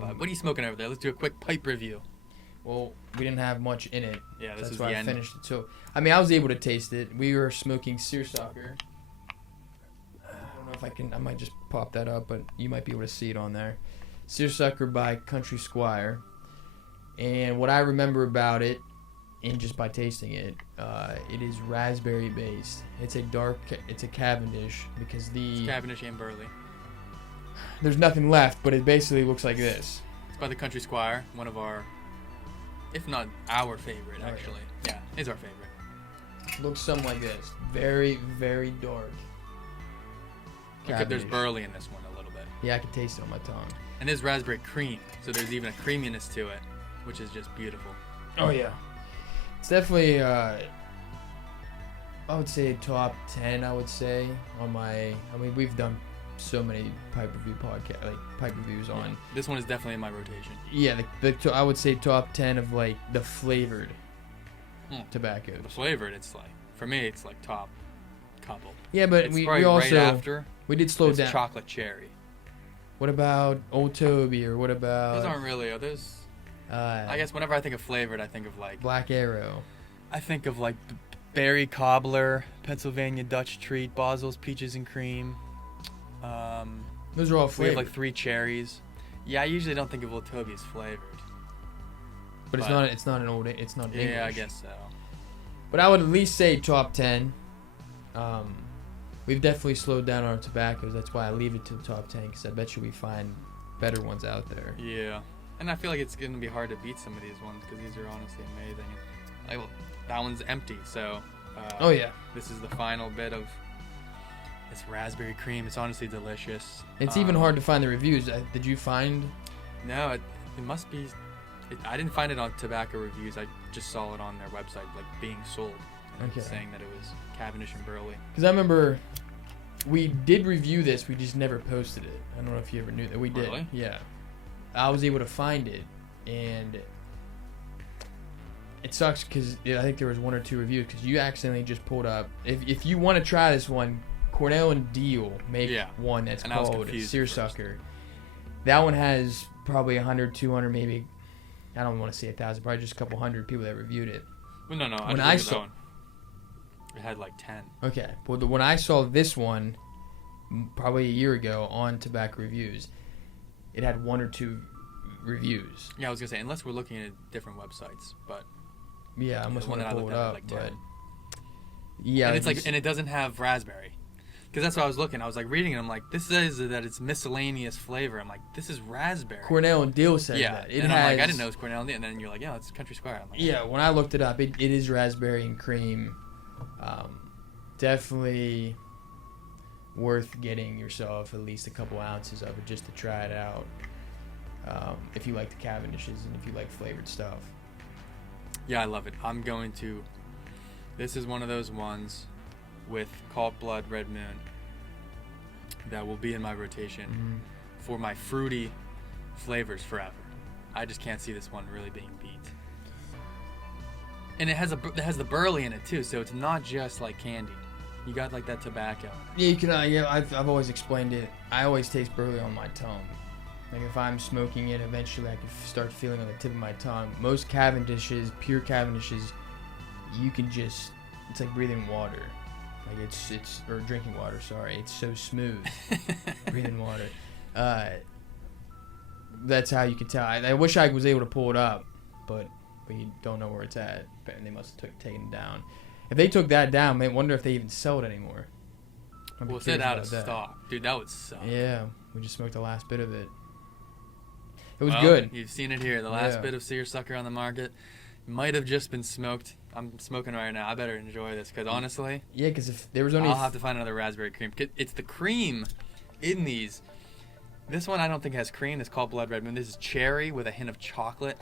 But what are you smoking over there? Let's do a quick pipe review. Well, we didn't have much in it. Yeah, That's is why the I end. finished it. So, I mean, I was able to taste it. We were smoking Seersucker. I don't know if I can. I might just pop that up, but you might be able to see it on there. Seersucker by Squire. And what I remember about it, and just by tasting it, it is raspberry based. It's a Cavendish because It's Cavendish and Burley. there's nothing left, but it basically looks like this. It's by the Squire, one of our, if not our favorite, Oh, yeah. actually. Yeah, it's our favorite. Looks something like this. Very, very dark. Except there's Cavendish. Burley in this one a little bit. Yeah, I can taste it on my tongue. And there's raspberry cream, so there's even a creaminess to it, which is just beautiful. Oh yeah, it's definitely I would say top 10. I would say on my. I mean, we've done so many pipe reviews on. Yeah. This one is definitely in my rotation. Yeah, I would say top 10 of like the flavored tobaccos. The flavored, it's like, for me, it's like top couple. Yeah, but It's we probably also right after. we did slow It's down. chocolate cherry. What about Old Toby or what about? Those aren't really. Those. I guess whenever I think of flavored, I think of like. Black Arrow. I think of like berry cobbler, Pennsylvania Dutch treat, Boswell's peaches and cream. Those are all We have flavored. like 3 cherries. Yeah, I usually don't think of Old Toby as flavored. But it's not. It's not an old. It's not English. Yeah, I guess so. But I would at least say top 10. We've definitely slowed down our tobaccos. That's why I leave it to the top 10 because I bet you we find better ones out there. Yeah, and I feel like it's gonna be hard to beat some of these ones because these are honestly amazing. Like, well, that one's empty, so. Oh yeah. This is the final bit of this raspberry cream. It's honestly delicious. It's even hard to find the reviews. Did you find? No, it must be. I didn't find it on tobacco reviews. I just saw it on their website, like being sold. And it was Okay. saying that it was Cavendish and Burley. Because I remember we did review this. We just never posted it. I don't know if you ever knew that. We did. Really? Yeah. I was able to find it, and it sucks because I think there was 1 or 2 reviews because you accidentally just pulled up. If you want to try this one, Cornell and Deal make one that's And I was called confused at Seersucker. That one has probably 100, 200, maybe. I don't want to say 1,000, probably just a couple hundred people that reviewed it. Well, no. When I I just saw- looked at that one. It had like 10. Okay. Well, when I saw this one, probably a year ago on Tobacco Reviews, it had 1 or 2 reviews. Yeah, I was gonna say unless we're looking at different websites, but Yeah, I must the one want that to I pull looked it at up, had like but 10. yeah, And it's like, and it doesn't have raspberry, because that's what I was looking. I was like reading it. I'm like, this says that it's miscellaneous flavor. I'm like, this is raspberry. Cornell and Deal says Yeah, that. It and has, I'm like, I didn't know it was Cornell, and then you're like, yeah, it's Squire. I'm like, Yeah, when I looked it up, it is raspberry and cream. Definitely worth getting yourself at least a couple ounces of it just to try it out. If you like the Cavendishes and if you like flavored stuff. Yeah, I love it. I'm going to. This is one of those ones with Cult Blood Red Moon that will be in my rotation for my fruity flavors forever. I just can't see this one really being beat. And it has the burley in it too, so it's not just like candy. You got like that tobacco. Yeah, you can. Yeah, I've always explained it. I always taste burley on my tongue. Like if I'm smoking it, eventually I can start feeling on the tip of my tongue. Most Cavendishes, pure Cavendishes, you can just. It's like breathing water. Like it's or drinking water. Sorry, it's so smooth. Breathing water. That's how you can tell. I wish I was able to pull it up, but we don't know where it's at. And they must have taken it down. If they took that down, I wonder if they even sell it anymore. Well, it's out of stock. Dude, that would suck. Yeah, we just smoked the last bit of it. It was Well, good. You've seen it here. The last bit of Seersucker on the market might have just been smoked. I'm smoking right now. I better enjoy this because honestly, Yeah, because if there was only... I'll have to find another raspberry cream. It's the cream in these. This one I don't think has cream. It's called Blood Red Moon. This is cherry with a hint of chocolate.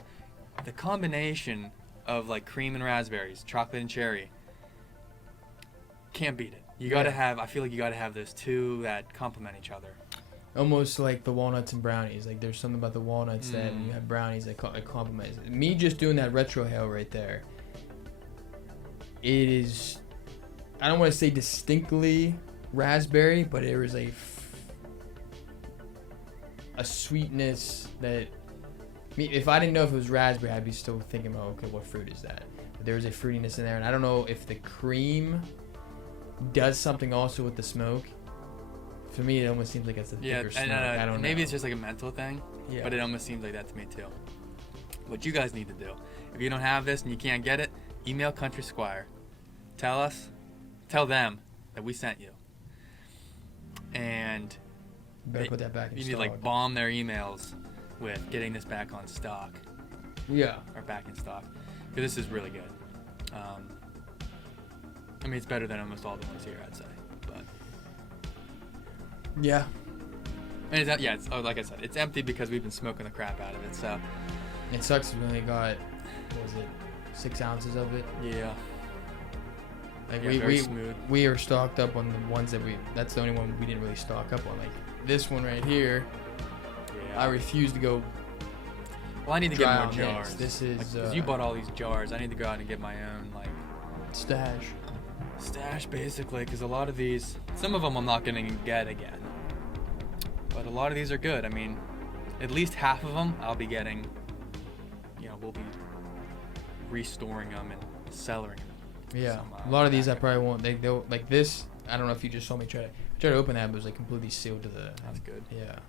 The combination of like cream and raspberries, chocolate and cherry, can't beat it. You gotta have. I feel like you gotta have those two that complement each other. Almost like the walnuts and brownies. Like there's something about the walnuts that when you have brownies that complement. Me just doing that retrohale right there. It is... I don't want to say distinctly raspberry, but there is a sweetness that mean, if I didn't know if it was raspberry, I'd be still thinking, oh, okay, what fruit is that? But there was a fruitiness in there, and I don't know if the cream does something also with the smoke. For me, it almost seems like it's a thicker smoke. I don't know. Maybe it's just like a mental thing, Yeah. but it almost seems like that to me too. What you guys need to do, if you don't have this and you can't get it, email Country Squire. Tell them that we sent you. And You better put that back in you stock. need like bomb their emails with getting this back on stock. Yeah. Or back in stock. Because this is really good. I mean, it's better than almost all the ones here, I'd say. But Yeah. and it's like I said, it's empty because we've been smoking the crap out of it. So It sucks we only got, what was it, 6 ounces of it? yeah, Like very smooth. we are stocked up on the ones that that's the only one we didn't really stock up on. Like this one right here, Yeah. I refuse to go. Well, I need to get dry more on jars. This is Because you bought all these jars. I need to go out and get my own like stash. basically. Because a lot of these, some of them I'm not going to get again. But a lot of these are good. I mean, at least half of them I'll be getting. We'll be restoring them and cellaring them. Yeah, Some, a lot of these I probably won't. They'll like this. I don't know if you just saw me try to open that, but it was like completely sealed to the. That's good. Yeah.